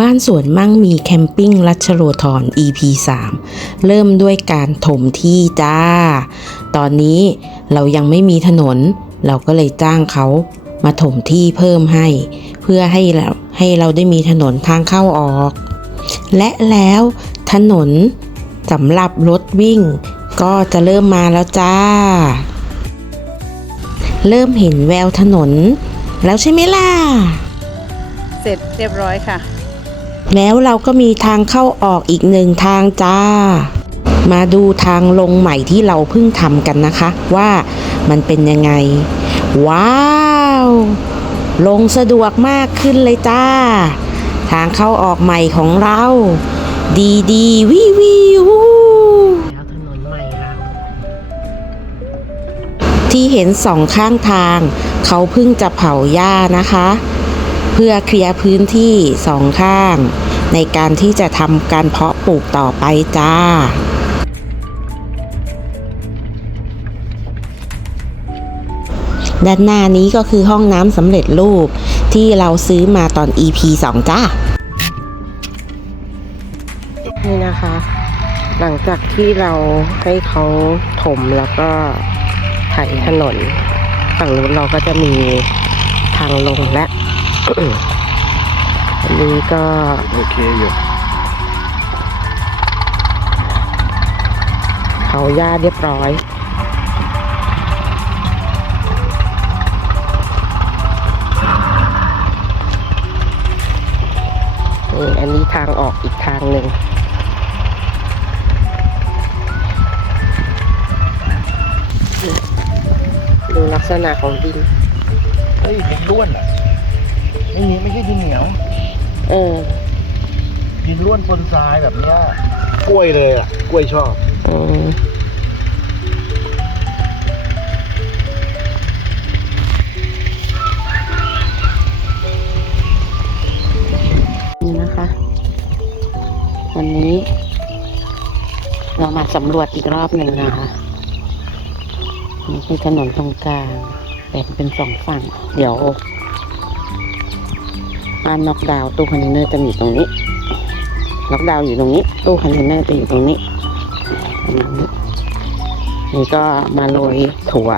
บ้านสวนมั่งมีแคมปิ้งรัชโรธร EP 3 เริ่มด้วยการถมที่จ้า ตอนนี้เรายังไม่มีถนน เราก็เลยจ้างเขามาถมที่เพิ่มให้ เพื่อให้เราให้เราได้มีถนนทางเข้าออก และแล้วถนนสำหรับรถวิ่ง ก็จะเริ่มมาแล้วจ้า เริ่มเห็นแววถนน แล้วใช่ไหมล่ะ เสร็จเรียบร้อยค่ะ แล้วเราก็มีทางเข้าออกอีกหนึ่งทางจ้า มาดูทางลงใหม่ที่เราเพิ่งทำกันนะคะ ว่ามันเป็นยังไง ว้าว ลงสะดวกมากขึ้นเลยจ้า ทางเข้าออกใหม่ของเรา ดีดีวิวิวที่เห็นสองข้างทาง เขาเพิ่งจะเผาหญ้านะคะ เพื่อเคลียร์พื้นที่สองข้าง ในการที่จะทำการเพาะปลูกต่อไปจ้าด้านหน้านี้ก็คือห้องน้ำสำเร็จรูปที่เราซื้อมาตอน EP 2 จ้า นี่นะคะ หลังจากที่เราให้เขาถมแล้วก็ไถถนนฝั่งนู้นเราก็จะมีทางลงและ อันนี้ก็ โอเคอยู่เขาหญ้าเรียบร้อยนี่อันนี้ทางออกอีกทางหนึ่งดูลักษณะของดิน เฮ้ยดินล้วนอะไม่มีไม่ใช่ดินเหนียว เออดินล้วนปนทรายแบบเนี้ยกล้วยเลยอะ กล้วยชอบอืมนี่นะคะ วันนี้ เรามาสำรวจอีกรอบหนึ่งนะคะนี่คือถนนตรงกลางแบ่งเป็นสองฝั่ง เดี๋ยว บ้านน็อกดาวตู้คอนเทนเนอร์จะมีตรงนี้ล็อกดาวอยู่ตรงนี้ ตู้คอนเทนเนอร์จะอยู่ตรงนี้นี่ก็มาโรยถั่ว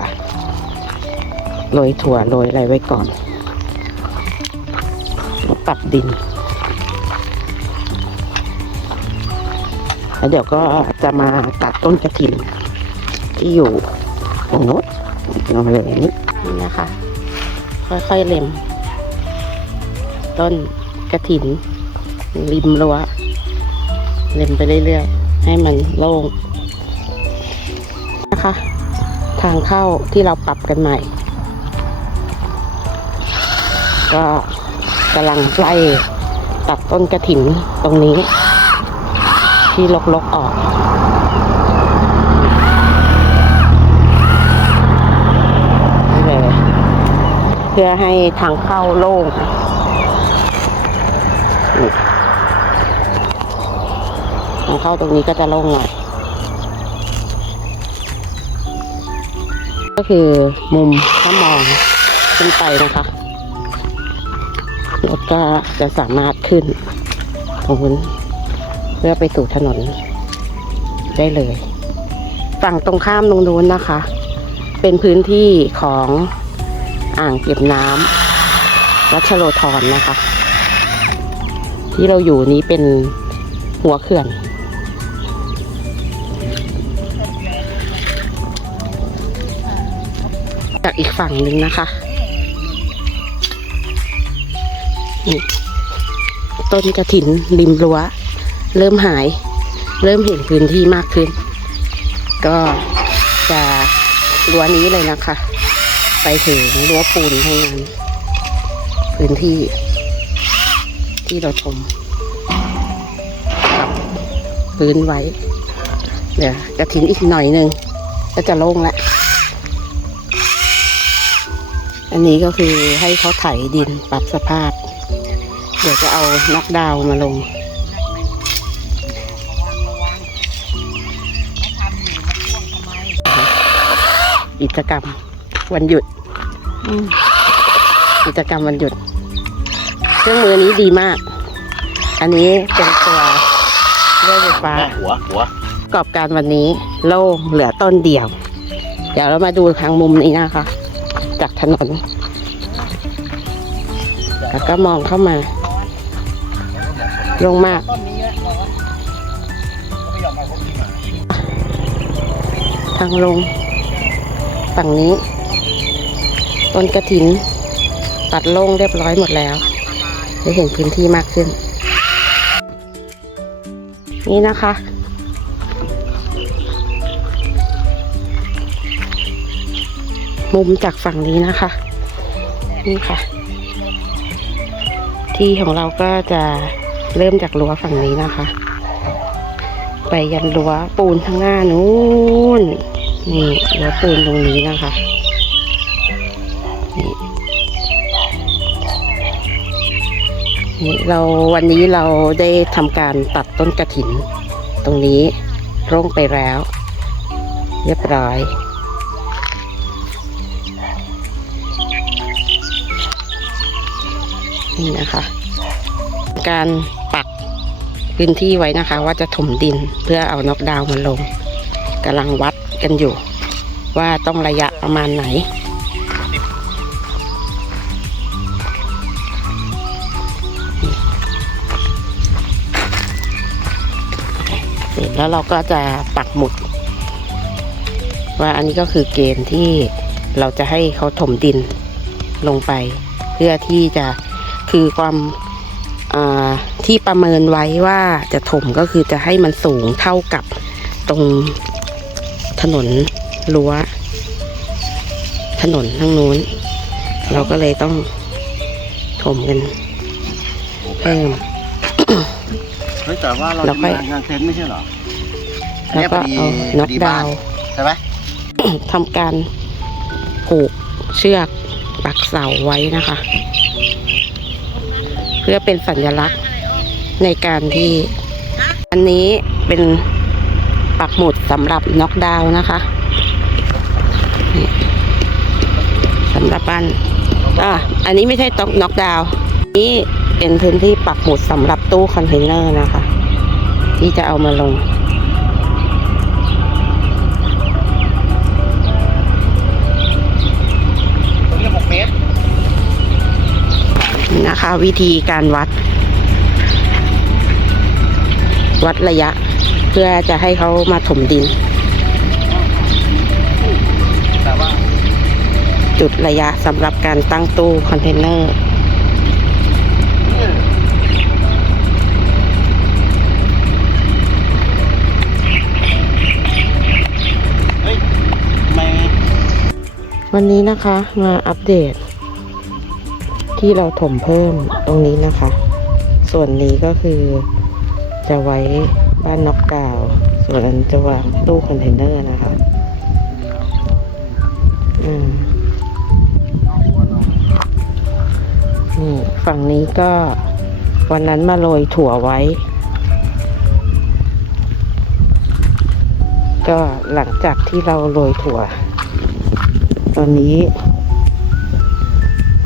โรยถั่วโรยอะไรไว้ก่อนปรับดินแล้วเดี๋ยวก็จะมาตัดต้นกระถินที่อยู่ตรงโน้นเอามาเลยนี่นี่นะคะ ค่อยๆเล็ม ต้นกระถิน ริมรั้วเล็มไปเรื่อยๆ ให้มันโล่งนะคะ ทางเข้าที่เราปรับกันใหม่ ก็กำลังไล่ตัดต้นกระถินตรงนี้ ที่ลกๆออกเพื่อให้ทางเข้าโล่งางเข้าตรงนี้ก็จะโล่งหน่อยก็คือมุมถ้ามองขึ้นไปนะคะรถก็จะสามารถขึ้นตรงนู้นเพื่อไปสู่ถนนได้เลย ฝั่งตรงข้ามตรงนู้นนะคะ เป็นพื้นที่ของอ่างเก็บน้ำวัชโรธรนะคะ ที่เราอยู่นี้เป็นหัวเขื่อน จากอีกฝั่งหนึ่งนะคะนี่ต้นกระถินริมรั้ว เริ่มหาย เริ่มเห็นพื้นที่มากขึ้น ก็จะรั้วนี้เลยนะคะ ไปถึงรั้วปูนทั้งนั้นพื้นที่ ที่เราชมกับพื้นไว้ เดี๋ยวกระถินอีกหน่อยหนึ่งก็จะโล่งแล้ว อันนี้ก็คือให้เขาไถดินปรับสภาพ เดี๋ยวจะเอาน็อกดาวน์มาลงกิจกรรมวันหยุดอืมกิจกรรมวันหยุด เครื่องมือนี้ดีมาก อันนี้เป็นตัวเลื่อยไฟฟ้าหัวหัวประกอบการวันนี้โล่งเหลือต้นเดียว เดี๋ยวเรามาดูทางมุมนี้นะคะ จากถนน แล้วก็มองเข้ามา ลงมากทางลง ฝั่งนี้ ต้นกระถิน ตัดโล่งเรียบร้อยหมดแล้ว ได้เห็นพื้นที่มากขึ้น นี่นะคะ มุมจากฝั่งนี้นะคะ นี่ค่ะ ที่ของเราก็จะเริ่มจากรั้วฝั่งนี้นะคะ ไปยันรั้วปูนข้างหน้านู้นนี่รั้วปูนตรงนี้นะคะนี่เราวันนี้เราได้ทำการตัดต้นกระถิน ตรงนี้ร่งไปแล้ว เรียบร้อย นี่นะคะ การปักพื้นที่ไว้นะคะ ว่าจะถมดินเพื่อเอานกดาวมาลงกำลังวัดกันอยู่ ว่าต้องระยะประมาณไหนเสร็จแล้วเราก็จะปักหมุด ว่าอันนี้ก็คือเกณฑ์ที่เราจะให้เขาถมดินลงไป เพื่อที่จะ คือความอ่าที่ประเมินไว้ว่าจะถมก็คือจะให้มันสูงเท่ากับตรงถนนรั้ว ถนนทางนู้น เราก็เลยต้องถมกันเพิ่มเฮ้ยแต่ว่าเราแล้จะวค่มีอยงานเต็นท์ไม่ใช่เหรอแล้วก็เอาน็อกดาวน์ใช่ไหมทำการผูกเชือกปักเสาไว้นะคะ เพื่อเป็นสัญลักษณ์ในการที่ อันนี้เป็นปักหมุดสำหรับน็อกดาวน์นะคะสำหรับบ้านอะอันนี้ไม่ใช่ต็อกน็อกดาวน์นี่เป็นพื้นที่ปักหมุดสำหรับตู้คอนเทนเนอร์นะคะ ที่จะเอามาลง นะคะ วิธีการวัด วัดระยะ เพื่อจะให้เขามาถมดินแต่ว่าจุดระยะสำหรับการตั้งตู้คอนเทนเนอร์เฮ้ยทำไมวันนี้นะคะมาอัปเดต ที่เราถมเพิ่มตรงนี้นะคะ ส่วนนี้ก็คือจะไว้บ้านน็อกดาว ส่วนอันจะวางตู้คอนเทนเนอร์นะคะอืมนี่ฝั่งนี้ก็วันนั้นมาโรยถั่วไว้ ก็หลังจากที่เราโรยถั่ว ตอนนี้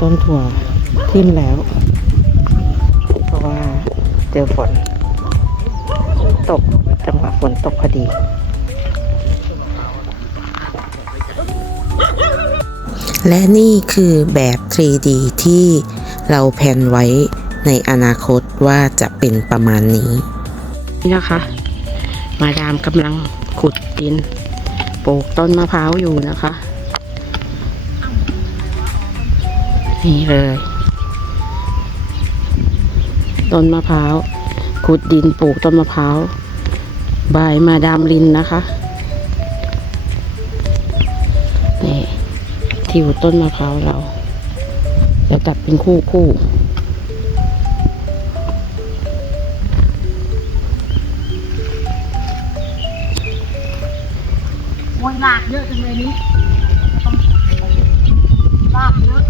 ต้นถั่ว ขึ้นแล้ว เพราะว่าเจอฝน ตกจังหวะฝนตกพอดี และนี่คือแบบ 3D ที่เราแผนไว้ในอนาคตว่าจะเป็นประมาณนี้ นี่นะคะ มาดามกำลังขุดดินปลูกต้นมะพร้าวอยู่นะคะ นี่เลย ต้นมะพร้าวขุดดินปลูกต้นมะพร้าวบายมาดามลินนะคะนี่ทิวต้นมะพร้าวเราจะตัดเป็นคู่คู่โอ้ยลากเยอะจังเลยนี้ลากเยอะ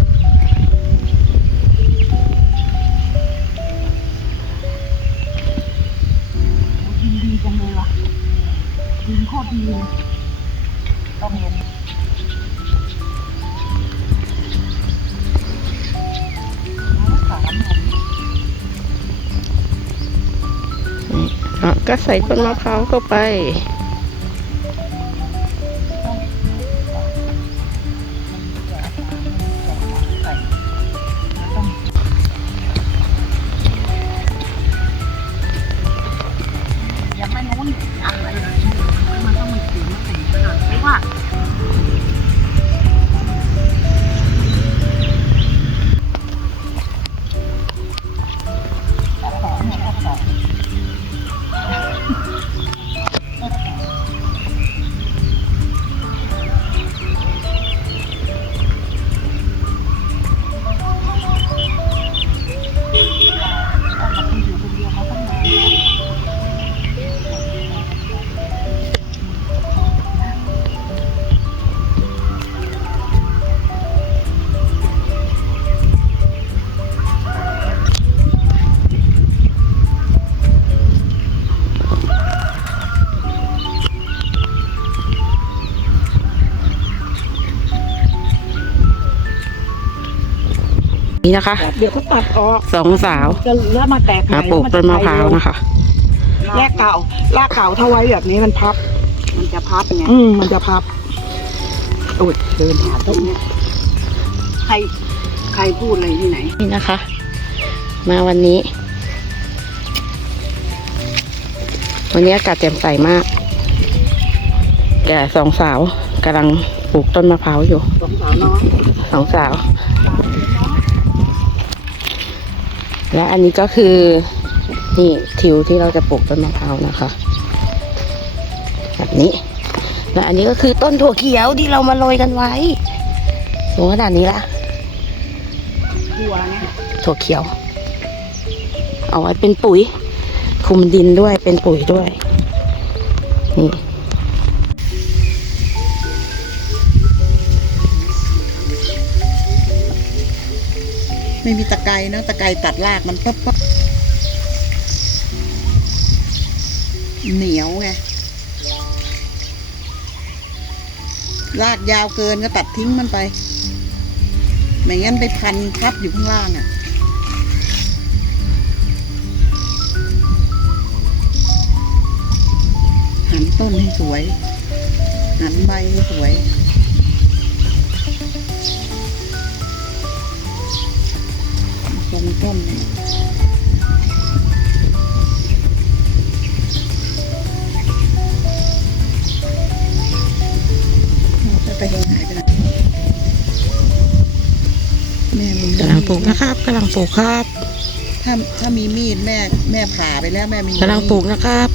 จังเลยว่ะดินโคตรดีเลยต้องลงเอาไว้สามหลุมอะก็ใส่ต้นมะพร้าวเข้าไป นี่นะคะ เดี๋ยวก็ตัดออกสองสาวจะแล้วมาแตกใหหาม่ปลูกต้นมะพร้าวนะคะแยกเก่าลากเก่าถ้าไว้แบบนี้มันพับ มันจะพับไงอืมมันจะพับโอ้ยเดินหาต้นเนี่ยใครใครพูดอะไรที่ไหนนี่นะคะ มาวันนี้ วันนี้อากาศแจ่มใสมากแกสองสาวกำลังปลูกต้นมะพร้าวอยู่สองสาวน้อยสองสาว และอันนี้ก็คือนี่ทิวที่เราจะปลูกต้นมะพร้าวนะคะ แบบนี้ และอันนี้ก็คือต้นถั่วเขียวที่เรามาโรยกันไว้สูงขนาดนี้ละทัวไงถั่วเขียว เอาไว้เป็นปุ๋ย คุมดินด้วยเป็นปุ๋ยด้วยนี่ ไม่มีตะไคร้นะตะไคร้ตัดรากมันปั๊บปั๊บเหนียวไงรากยาวเกินก็ตัดทิ้งมันไป ไม่งั้นไปพันทับอยู่ข้างล่างอะ หันต้นให้สวย หันใบให้สวย ทรงต้นเนี่ยจะไปยังหายไปไหนแม่มีกำลังปลูกนะครับกำลังปลูกครับถ้าถ้ามีมีดแม่แม่ผ่าไปแล้วแม่มีกำลังปลูกนะครับ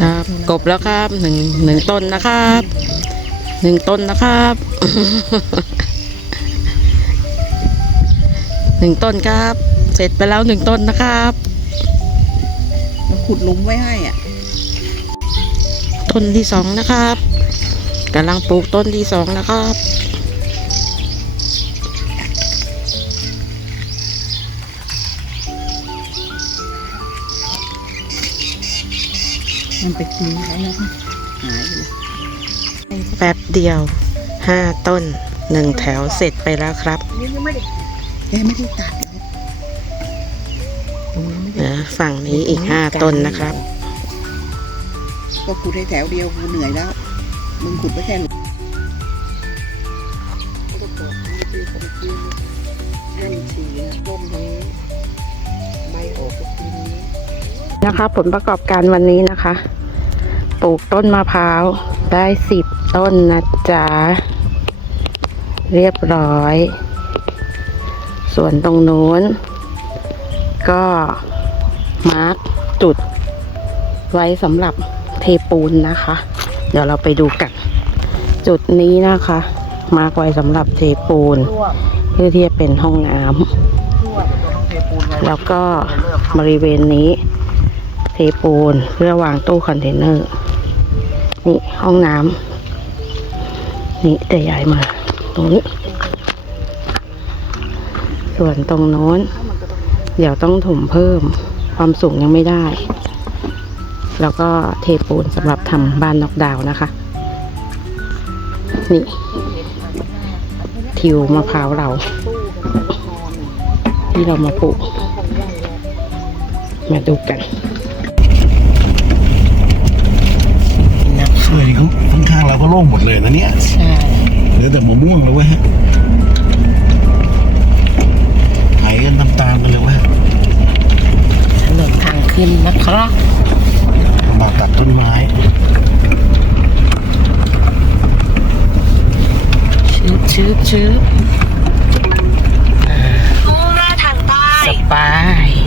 ครับกบแล้วครับหนึ่งหนึ่งต้นนะครับ หนึ่งต้นนะครับหนึ่งต้นครับ เสร็จไปแล้วหนึ่งต้นนะครับเราขุดหลุมไว้ให้อะ ต้นที่สองนะครับกำลังปลูกต้นที่สองนะครับ มันไปกินเขาแล้วหายไปเลย แป๊บเดียวห้าต้นหนึ่งแถวเสร็จไปแล้วครับนี่ยังไม่ได้แกไม่ได้ตัดเลยนะฝั่งนี้อีกห้าต้นนะครับ ก็ขุดให้แถวเดียวกูเหนื่อยแล้ว มึงขุดไปแค่หลุมอันฉีต้มทั้งใบออกก็กินนะคะ ผลประกอบการวันนี้นะคะ ปลูกต้นมะพร้าว ได้สิบต้นนะจ๊ะ เรียบร้อย ส่วนตรงนู้น ก็มาร์กจุด ไว้สำหรับเทปูนนะคะ เดี๋ยวเราไปดูกัน จุดนี้นะคะ มาร์กไว้สำหรับเทปูน เพื่อที่จะเป็นห้องน้ำแล้วก็บริเวณนี้ เทปูนเพื่อวางตู้คอนเทนเนอร์ นี่ห้องน้ำนี่จะย้ายมา ตรงนี้ ส่วนตรงโน้น เดี๋ยวต้องถมเพิ่มความสูงยังไม่ได้ แล้วก็เทปูนสำหรับทำบ้านนอกดาวน์นะคะ นี่ ทิวมะพร้าวเรา ที่เรามาปลูก มาดูกัน นะเออนี่เขาข้างๆเราก็โล่งหมดเลยนะเนี่ยใช่เหลือแต่มะม่วงแล้วเว้ยฮะไถกันตามๆกันเลยเว้ยถนนทางขึ้นนะครับมาตัดต้นไม้ชืบชืบชืบมุ่งหน้าทางใต้สปาย